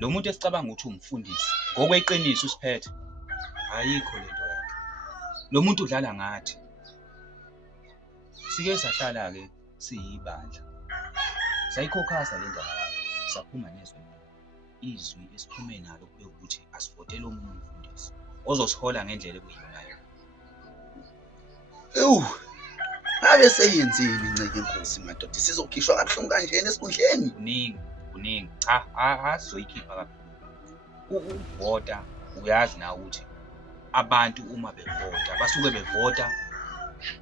Lo muntu esicabanga ukuthi umfundisi ngokweqiniso usiphethe ayikho lento yakhe. Lo muntu udlala ngathi. Sike sahlala-ke siyibandla. Sayikhokhasa le ndaba yakhe. Saphuma nezwi. Izwi esiphume nalo kube ukuthi asivotele omunye umfundisi ozosihola ngendlela ekuyiyona. Ngabe seyenzini inceke inkosi madoda sizokhishwa kabuhlungu kanjena esikhundleni? Kuningi. Cha, asizoyikhipha kabuhlungu. Ukuvota uyazi na ukuthi abantu uma bevota basuke bevota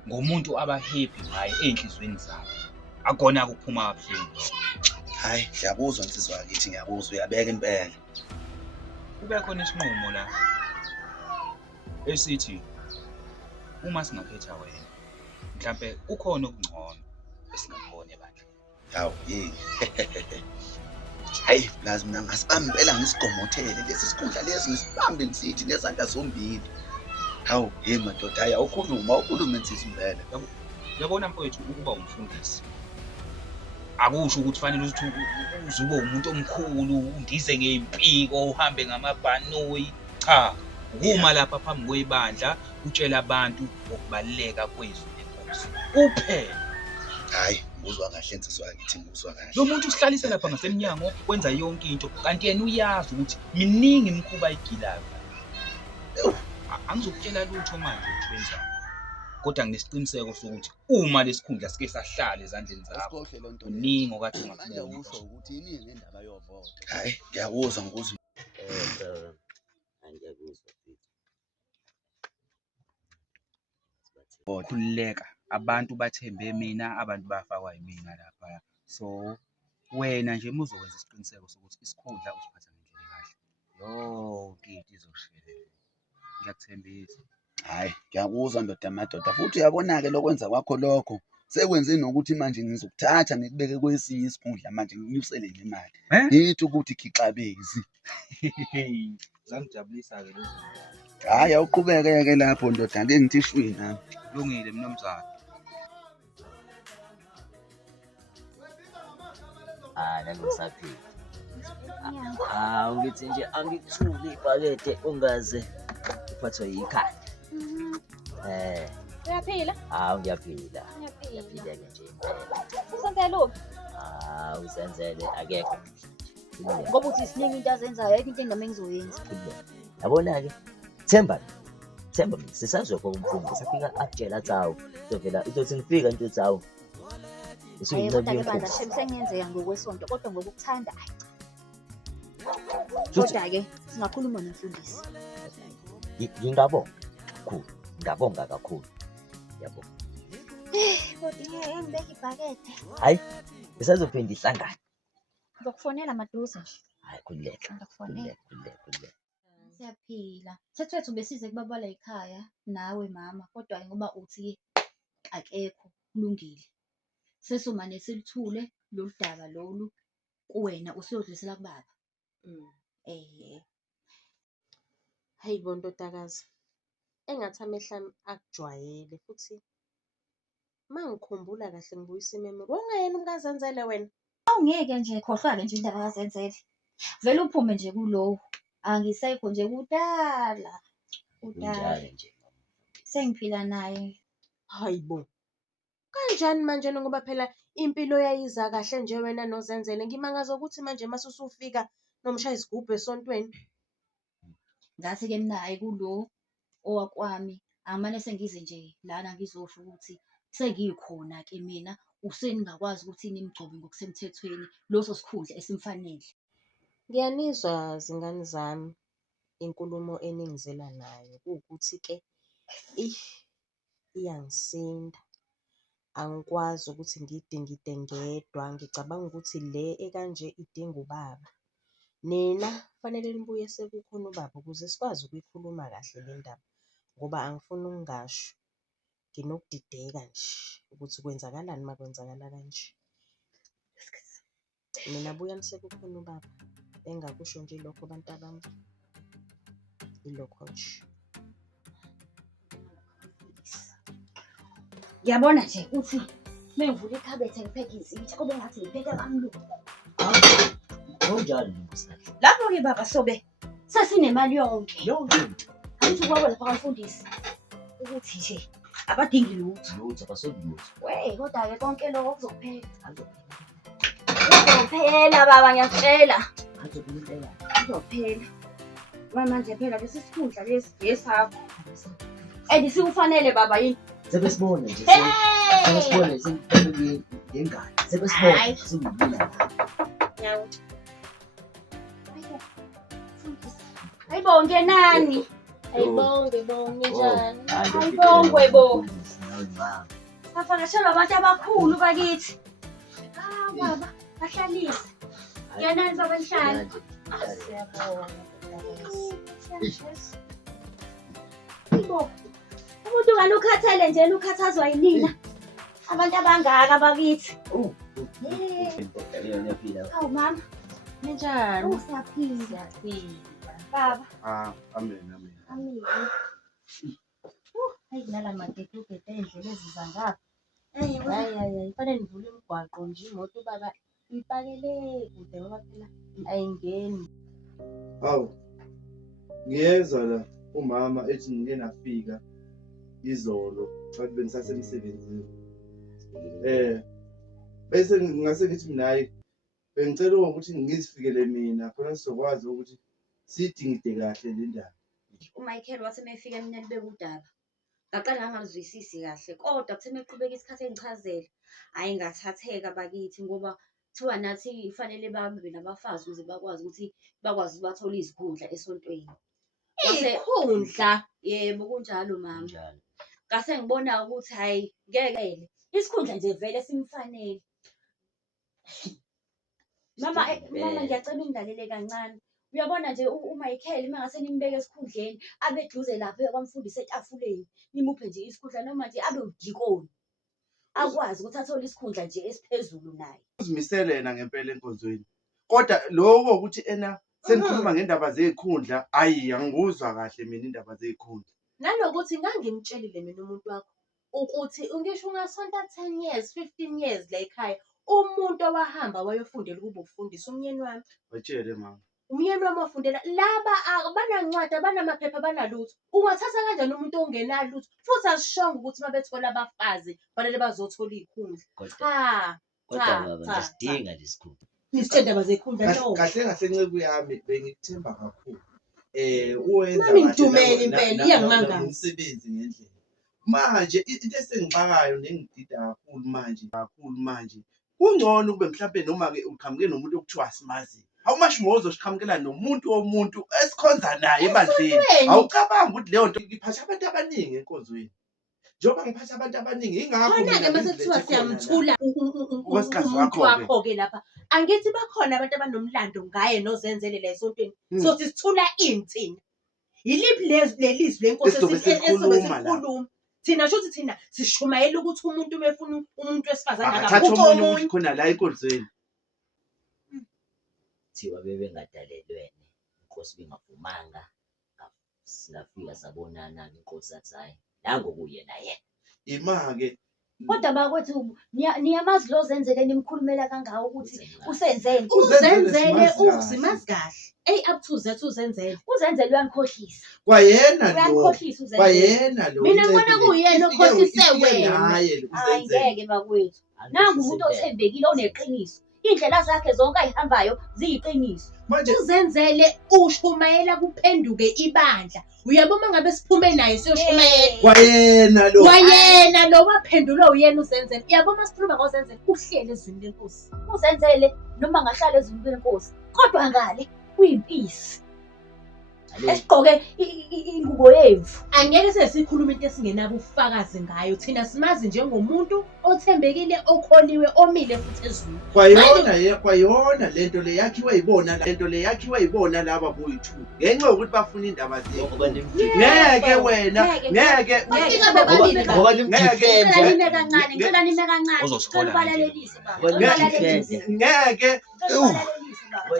ngomuntu aba-happy ngaye ey'nhliziyweni zabo. Akona ukuphuma kabuhlungu. Hayi, ngiyabuzwa nsizwa yakithi, ngiyabuzwa, uyabeka impela. Kube khona isinqumo la esithi uma singakhetha wena mhlampe kukhona okungcono esingakubona ebandleni. Hawu hayi, lazi mina ngasibamba impela ngisigomothele lesi sikhundla lesi ngisibambe ngisithi nezandla zombili. Hawu madoda, hayi awukhulume nsizwa impela. Uyabona mfowethu, ukuba umfundisi akusho ukuthi fanele ukuthi uzube umuntu omkhulu, undize ngempiko, uhambe ngamabhanoyi. Cha, ukuma lapha phambi kwebandla utshela abantu ngokubaluleka kwezwi lenkosi kuphela. Hayi, ngizwa kahle nsizwa yakithi, ngizwa kahle. Lo muntu usihlalise lapha ngasemnyango wenza yonke into kanti yena uyazi ukuthi miningi imikhuba ayigilayo. Angizokutshela lutho manje ukuthi wenzani. Kodwa nginesiqiniseko sokuthi uma lesikhundla sike sahlala ezandleni zakho kuningi okade ungakuboni. Usho ukuthi iningi ngendaba yovota. Hayi, ngiyakuzwa ngikuzwa. Khululeka, abantu bathembe mina, abantu bafakwa yimina lapha. So wena nje uma uzokwenza isiqiniseko sokuthi isikhundla usiphatha ngendlela kahle, yonke into izoshelela. Ngiyakuthembisa. Hayi, ngiyakuzwa ndoda madoda, futhi uyabona-ke lokwenza kwakho lokho sekwenze nokuthi manje ngizokuthatha ngikubeke kwesinye isikhundla manje nginyusele nemali. Ngithi ukuthi khixabezi. Zangijabulisa-ke lezi. Hayi, awuqhubeke-ke lapho ndoda, ake ngithi shwi nami. Kulungile mnumzane. Nangisaphila. Ngithi nje angikuthuli ibhakede ungaze uphathwe yikhanda. Uyaphila? Ngiyaphila. Ngiyaphila-ke nje impela. Usenzele uphi? Usenzele akekho. Ngoba uthi siningi into azenzayo, ayikho into engame ngizoyenza. Yabona-ke, Themba mina sisazokho umfundi safika akutshela athi hawu uzovela uzothi ngifika nje uthi hawu Kodwa-ke bandla shem sengenzeka ngokwesonto kodwa ngokukuthanda hayi cha. Kodwa-ke singakhuluma nomfundisi. Ngingabonga kakhulu. Yabona. Kodwa ngibeka ibhakede. Hayi, isazophinda ihlangane. Ngizokufonela maduze nje. Hayi, khululeka. Khululeka. Siyaphila. Sethwethu besize kubabala ekhaya nawe mama, kodwa ngoba uthi akekho kulungile. Sesumane silithule lolu daba lolu kuwena usiyodlulisela kubaba. Hayi bo ndodakazi, engathi amehla ami akujwayele futhi mangikhumbula kahle ngibuyisa imemori. Wawungayena umkazenzele wena? Awungeke nje khohlwa-ke nje indaba kazenzele. Vele uphume nje kulowo. Angisekho nje kudala. Kunjalo nje. Sengiphila naye. Hayi bo. Kanjani manje ngoba phela impilo yayiza kahle nje wena noZenzele. Ngimangaza ukuthi manje mase usufika nomshaya isigubhu esontweni. Ngathi-ke naye kulo owakwami amane sengize nje lana ngizosho ukuthi sengikhona-ke mina useningakwazi ukuthi nimgcobe ngokusemthethweni loso sikhundla esimfanele. Ngiyanizwa zingane zami inkulumo eningizela nayo kuwukuthi-ke iyangisinda. Angikwazi ukuthi ngiyidingide ngedwa. Ngicabanga ukuthi le ekanje idinga ubaba. Nina kufanele nibuye sekukhona ubaba ukuze sikwazi ukuyikhuluma kahle le ndaba ngoba angifuni ukungasho. Nginokudideka nje ukuthi kwenzakalani makwenzakala kanje. Mina buya sekukhona ubaba. Engakusho nje lokho bantu abami. Ilokho nje. Ngiyabona nje uthi mengivula ikhabethe ngiphethe izitsha kube ngathi ngiphethe kamlungu. Ngokunjalo nkosikazi. Lapho-ke baba sobe sesinemali yonke. Yonke into. Angithi kwabo lapha kamfundisi ukuthi nje abadingi lutho. Lutho abasolutho. Kodwa-ke konke lokho kuzophela. Azophela. Kuzophela baba ngiyakutshela. Azophela. Kuzophela. Manje phela lesi sikhundla lesi ngesakho. And sikufanele baba yini? Sebesibona nje. Hey! Sebesibona nje ngengane. Sebesibona Hayi. singumina. Ngiyakutshela. Ayibonge nani? Ayibonge ninjani? Ayibongwe bo. Bavakashelwa abantu abakhulu bakithi. Baba, bahlalise. Yanani baba nihlale. Siyabonga. Ibo. Umuntu ngani ukhathele nje ukhathazwa yinina. Abantu abangaka bakithi. Awu mama, Ninjani? siyaphila. Baba. Amen. Amen. Hayi nala magetugete endlela eziza ngapha. Hayi, kufanele nivule imigwaqo nje imoto baba ipakele kude ngoba phela ayingeni. Hawu, ngiyezwa la umama ethi ngike nafika izolo xa bengisasemsebenzini. Bese ngingase ngithi minayi bengicela ukuthi ngizifikele mina khona sizokwazi ukuthi sidingide kahle le ndaba. uMichael wathi mefika emnyango bekudaba. Ngaqala ngangalizwisisi kahle kodwa kuthe meqhubeka isikhathi engichazela hayi ngathatheka bakithi ngoba kuthiwa nathi kufanele babe nabafazi ukuze bakwazi ukuthi bakwazi bathola izikhundla esontweni. Izikhundla. Yebo kunjalo mama. Njalo. Ngase ngibona ukuthi hayi ngekele isikhundla nje vele simfanele. Mama ngiyacela ungilalele kancane. Uyabona nje uMichael mangase nimbeke esikhundleni abe duze lapha kwamfundisi etafuleni nimuphe nje isikhundla noma nje abe udikoni. Akwazi ukuthi athole isikhundla nje esiphezulu naye. Uzimisele yena ngempela enkonzweni. Kodwa lokho ukuthi senikhuluma ngendaba zezikhundla, ayi angikuzwa kahle mina indaba zezikhundla. Nanokuthi ngangimtshelile mina umuntu wakho ukuthi ungisho ungasonta 10 years, 15 years la ekhaya. Umuntu owahamba wayofundela ukuba ufundisa umyeni wami. Watshele mama. Umyeni wami wafundela laba abanancwadi abanamaphepha abanalutho. Ungathatha kanjani umuntu ongenalutho futhi asishonga ukuthi mabethola abafazi fanele bazothola izikhundla. Kodwa baba ngisidinga lesikhundla. Nisitshela zezikhundla no. Kahle ncebo yami bengikuthemba kakhulu. Uwenza Nami ngidumele impela iyangimangala. Umsebenzi ngendlela. Manje into esengixakayo nengidida kakhulu manje. Kungcono kube mhlawumbe noma ke uqhamuke nomuntu okuthiwa asimazi. Awumasho ngozoqhamukela nomuntu womuntu esikhonza naye ebandleni. Awucabanga ukuthi leyo nto iphatha abantu abaningi enkonzweni. Njengoba ngiphatha abantu abaningi ingakho Khona-ke mase kuthiwa siyamthula unkosikazi umuntu wakho-ke. wakho-ke lapha. Angithi bakhona abantu abanomlando ngaye nozenzele la esontweni. Sothi sithula insini. Yiliphi lelizwi lenkosi Esizobe esikhuluma. sikhuluma. Thina shothi thina sishumayela ukuthi umuntu umefuna umuntu wesifazane Akathatha omunye khona la enkonzweni. Thiwa bebengadalelwene. Inkosi bengavumanga. Singafika sabonana inkosi athi hayi nango kuyena yena. Ima-ke Kodwa bakwethu niyamazi lo zenzele nimkhulumela kangawo ukuthi usenzeni. Uzenzele uzimazi kahle. Up to Z uzenzele. Uzenzele uyanikhohlisa. kwayena lo. Uyanikhohlisa uzenzele. Kwayena lo. Mina ngibona kuyena okhohlise wena. Hayi Ngeke bakwethu. Nangu umuntu othembekile oneqiniso. Indlela zakhe zonke ayihambayo ziyiqiniso. Manje Uzenzele ushumayela kuphenduke ibandla. Uyabona ngabe siphume naye siyoshumayela. kwayena lo. Wayena lo waphendulwa uyena uzenzele. Uyabona sikhuluma ngozenzele uhlele ezwini lenkosi. Uzenzele noma ngahlala ezweni lenkosi. Kodwa ngale kuyimpisi. Esigqoke ingubo yemvu. Angeke sesikhuluma into esingenabo ubufakazi ngayo. Thina simazi njengomuntu othembekile, okholiwe, omile futhi ezweni. Kwayona lento le yakhiwe yibona laba boyithu. Ngenxa yokuthi bafuna indaba zethu. Ngeke wena, ngeke. Bafika bebabili baba. Ngoba nimdefend. Ngicela nime kancane. Uzosithola Ubalalelise baba. Ngeke.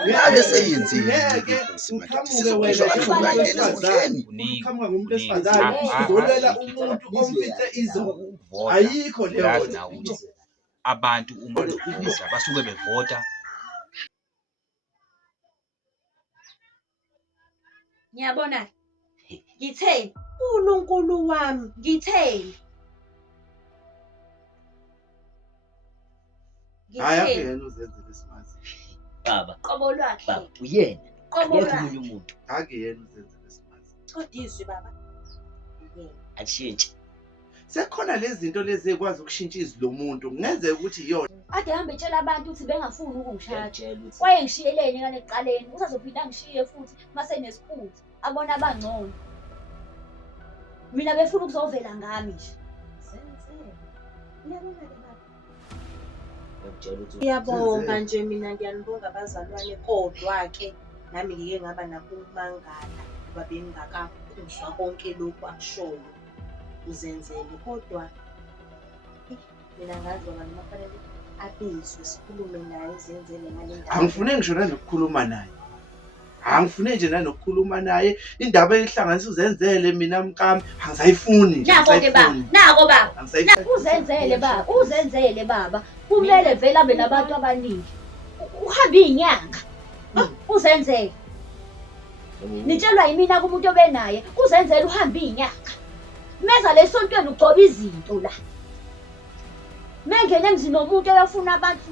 Ngabe seyenzile Ngeke. inkosi manje. Uqhamuke Sizokuzwa wena athula ngene esikhundleni. uqhamuka ngumuntu wesifazane uzolwela umuntu omfithe izo. Ayikho leyo nto. Abantu uma bevota basuke bevota Ngiyabona. Ngitheni? uNkulunkulu wami. Ngitheni? Hayi Ngitheni? akuyena uzenzele isimazi. Baba, Qobo lwakhe. baba, uyena. Qobo Akekho lwakhe. omunye umuntu. Akuyena uzenzele isimazi. Qodizwe baba. Ashintshi. Sekhona lezi zinto lezi ekwazi ukushintsha izwi lomuntu. Kungenzeka ukuthi iyona. Ade hambe etshela abantu ukuthi bengafuni ukungishaya. Ngiyatshela ukuthi Wayengishiyeleni ngane ekuqaleni. Usazophinda angishiye futhi mase nesikhulu. Abona abangcono. Mina befuna ukuzovela ngami nje. Zenzele. Uyabona ke baba. ngiyakutshela ukuthi Ngiyabonga nje mina ngiyanibonga abazalwane kodwa ke nami ngike ngaba nakho ukumangala ngoba bengakakuzwa konke lokhu akushoyo uzenzele kodwa mina ngazi abantu bafanele abizwe sikhulume naye uzenzele ngale ndaba. Angifune ngisho nanokukhuluma naye. Angifune nje nanokukhuluma naye. Indaba ehlanganisa uzenzele mina mkami angizayifuni nje. Nako ke baba. Nako baba. Angizayifuni. Uzenzele baba. Uzenzele baba. Kumele vele abe nabantu abaningi. Uhamba izinyanga. Uzenzele. Nitshelwa yimina kumuntu obenaye. Uzenzele uhamba izinyanga. Meza lesontweni ugcoba izinto la. Mengene emzini nomuntu oyofuna abantu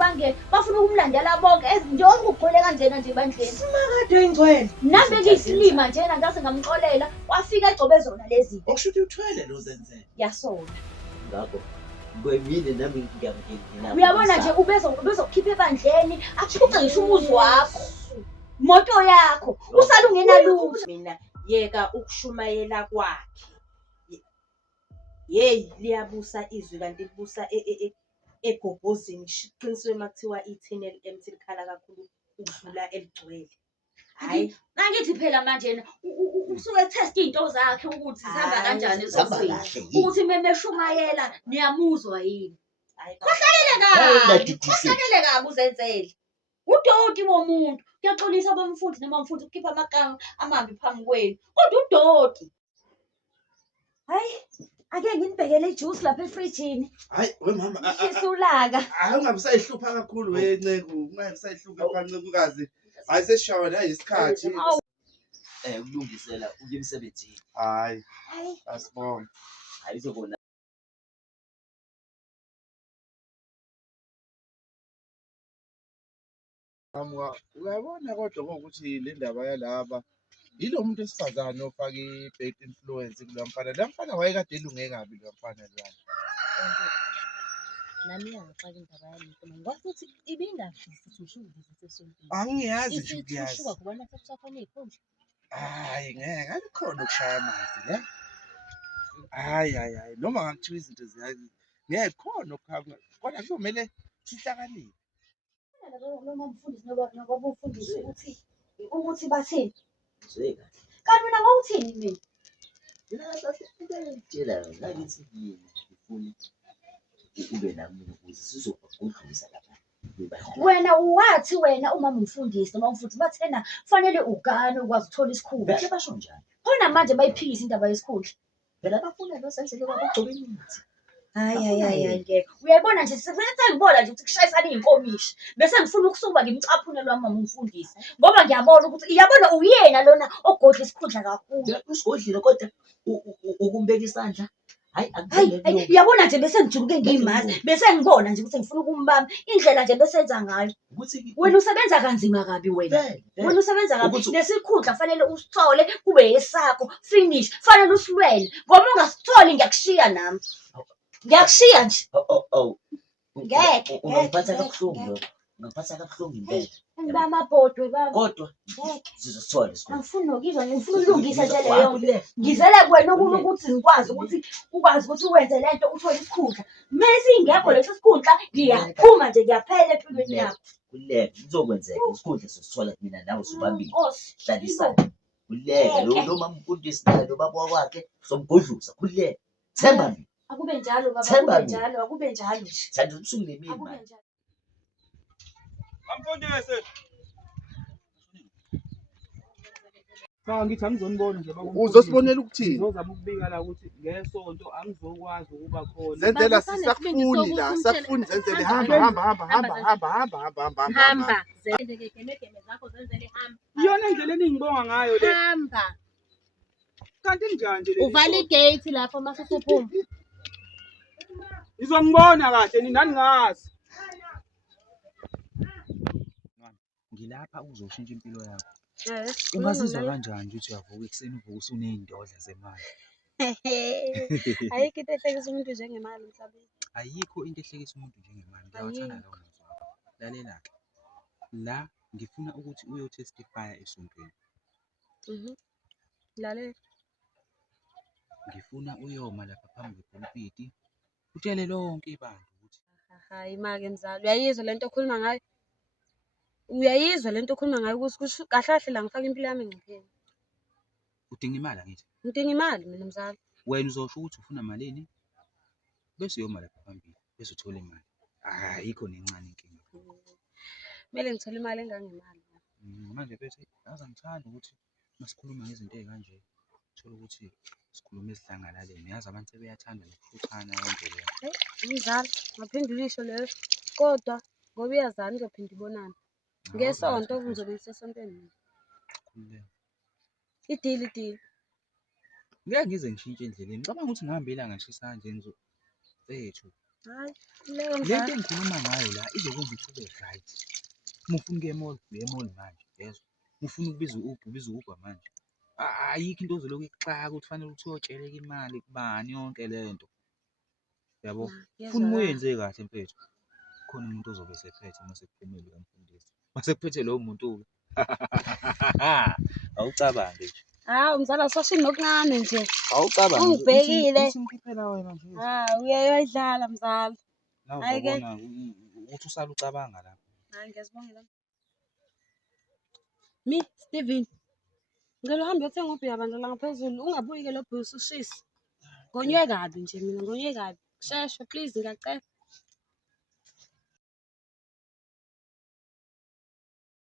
bafuna ukumlandela bonke njengoba ugcwele kanjena nje bandleni. Simakade ingcwele. Nami ngiyisilima njena ngase ngamxolela wafika egcobe zona lezi. Okusho ukuthi uthwele lo zenzele. Yasona. ngakho kwemile nami ngiyabona. Uyabona nje ubezokhipha ebandleni aphuce ngisho umuzi wakho. Moto yakho usala ungena lutho. Mina yeka ukushumayela kwakhe. Hey liyabusa izwi kanti libusa egobhozini qiniswe makuthiwa ithini elimthi likhala kakhulu ukudlula eligcwele. Hayi Nangithi phela manje usuke test into zakhe ukuthi zihamba kanjani ezosini. Ukuthi memeshumayela niyamuzwa yini. Khohlakele kabi uzenzele. Udoti womuntu kuyaxolisa abamfundi noma umfundi ukukhipha amagama amambi phambi kwenu. Kodwa udoti. Hayi ake nginibhekele ijuice lapha efrijini. Hayi wemama Isulaka. hayi ungabisayihlupha kakhulu wenceku. Ungabisayihlupha kancekukazi. Hayi sesishawa la isikhathi. Ukulungisela uye emsebenzini. Hayi Hayi asibonge. Hayi uzobona. Uyabona kodwa ukuthi le ndaba yalaba yilo muntu esifazane ofaka i-bad influence kulo mfana. La mfana wayekade elunge kabi lo mfana lwana. nami yangixaka indaba yalento ngoba futhi ibingafisi ukuthi ushukuze sesontweni. Angiyazi nje Isithi ukuyazi. ushuka kubona sekusakhona izikhundla. Hayi ngeke alikhona ukushaya amanzi ne. Hayi noma ngakuthiwa izinto ziyazi ngeke khona ukuhamba kodwa kuzomela sihlakaniphe. noma umfundisi ngoba umfundisi ukuthi bathini. Uzweka. Kanti mina ngawuthini mina? Ngiyakutshela ngakithi yini ngifuna ube nami ukuze sizokudlulisa lapha. Wena wathi wena umama umfundisi noma umfundisi bathena kufanele ugane ukwazi ukuthola isikhundla. Bahle basho njalo. Khona manje bayiphikisa indaba yesikhundla. Phela bafuna losenzele kwabagcobe imithi. Hayi ngeke. Uyayibona nje sengibona nje ukuthi kushayisana iy'nkomishi. Bese ngifuna ukusuka ngimcaphune lo mama umfundisi. Ngoba ngiyabona ukuthi uyabona uyena lona ogodla isikhundla kakhulu. Usigodlile kodwa ukumbeka isandla. Hayi Hayi uyabona nje bese ngijuluke ngiyimazi. Bese ngibona nje ukuthi ngifuna ukumbamba indlela nje besenza ngayo. ukuthi Wena usebenza kanzima kabi wena. vele Wena usebenza kabi. Ukuthi- Nesikhundla fanele usithole kube esakho. Finish. Fanele usilwele. Ngoba ungasitholi ngiyakushiya nami. Ngiyakushiya nje. Ngeke, ungaphatha ngeke, kabuhlungu lokho. Ungaphatha kabuhlungu impela. Ngibamabhodwe baba. Kodwa Ngeke. sizosithola isikhundla. Angifuni nokizwa nje ngifuna ukulungisa nje leyo nto. Ngizele kuwena ukuthi ngikwazi ukuthi wenze lento uthole isikhundla. Mase ingekho leso sikhundla ngiyaphuma nje ngiyaphela empilweni yakho. Kuleke kuzokwenzeka isikhundla sosithola mina nawe sobabili. Nkosi. Hlalisana. Kuleke lo mama umfundisi naye lo baba wakhe somgodluza. Kuleke. Themba mina. Akube njalo baba, Themba akube mina. njalo, akube njalo nje. Thanda ubusuku nemini Akube manje. njalo. Amfundisi. Cha ngithi angizonibona nje Uzosibonela ukuthini? ngizozama ukubika la ukuthi ngesonto angizokwazi ukuba khona. Zenzela Baba, sisakufuni la, sifike sakufuni Zenzele hamba. Hamba. Zenzele gemegeme zakho zenzele hamba. Iyona indlela eningibonga ngayo le. Hamba. kanti njani nje leli Uvala sondo? igate lapho mase usuphuma. Ngizongibona kahle nina ningazi. Ngilapha ukuzoshintsha impilo yakho. Khuluma Ungazizwa ngale. kanjani ukuthi uyavuka ekuseni uvuka usuney'ndodla zemali? Ayikho into ehlekisa umuntu njengemali emhlabeni. Ayikho into ehlekisa umuntu njengemali. Ngiyawathanda lawo mazwi akho. Lalela-ke, la ngifuna ukuthi uyo-testify esontweni. Lalela. Ngifuna uyoma lapha phambi kwepulpiti utshele lonke ibandla ukuthi Hayi make mzala, uyayizwa lento okhuluma ngayo? Uyayizwa lento okhuluma ngayo ukuthi kusho kahle kahle la ngifaka impilo yami engcupheni. udinga imali angithi. Ngidinga imali mina mzala. Wena uzosho ukuthi ufuna malini bese uyoma lapha phambili bese uthola imali. Ayikho nencane inkinga. Kumele ngithole imali engangemali. Manje bese yazi angithandi ukuthi masikhuluma ngezinto ey'kanje uthole ukuthi sikhuluma ezidlangalaleni. Yazi abantu sebeyathanda nokuhluphana yonke leyo. Mzala, ngaphinde ulisho leyo. Kodwa ngoba iyazana izophinda ibonane. Ngesonto ngizobe ngisesontweni mina. Khululeka. Idili. Ngeke ngize ngishintshe endleleni. Ngicabanga ukuthi ngihamba ilanga ngishisa kanjeni zethu. Hayi, leyo Lento mzala. engikhuluma ngayo la izokwenza ukuthi ube right. Uma ufuna ukuya emall, uya emall manje, yezwa. Uma ufuna ukubiza u-Uber, ubiza u-Uber manje. Ayikho into ozoloku ikuxaka ukuthi fanele ukuthi uyotsheleka imali kubani yonke lento. Yabo? Funa uma uyenze kahle mfethu. Khona umuntu ozobe esephethe mase kuphumile kamfundisi. Mase kuphethe lowo muntu-ke. Awucabange nje. Hawu mzala usashini nokuncane nje. Awucabange. Ungibhekile. Ngikhiphela wena nje. Uyayidlala mzala. Nawe Hhayi-ke. uzobona ukuthi usale ucabanga lapho. Hayi ngiyazibongela. Steven. Ngicela uhambe uyothenga ubhiya bandla la ngaphezulu. Ungabuyi-ke lo bhusi ushisa. Ngonywe kabi nje mina, ngonywe kabi. Sheshe please ngiyacela.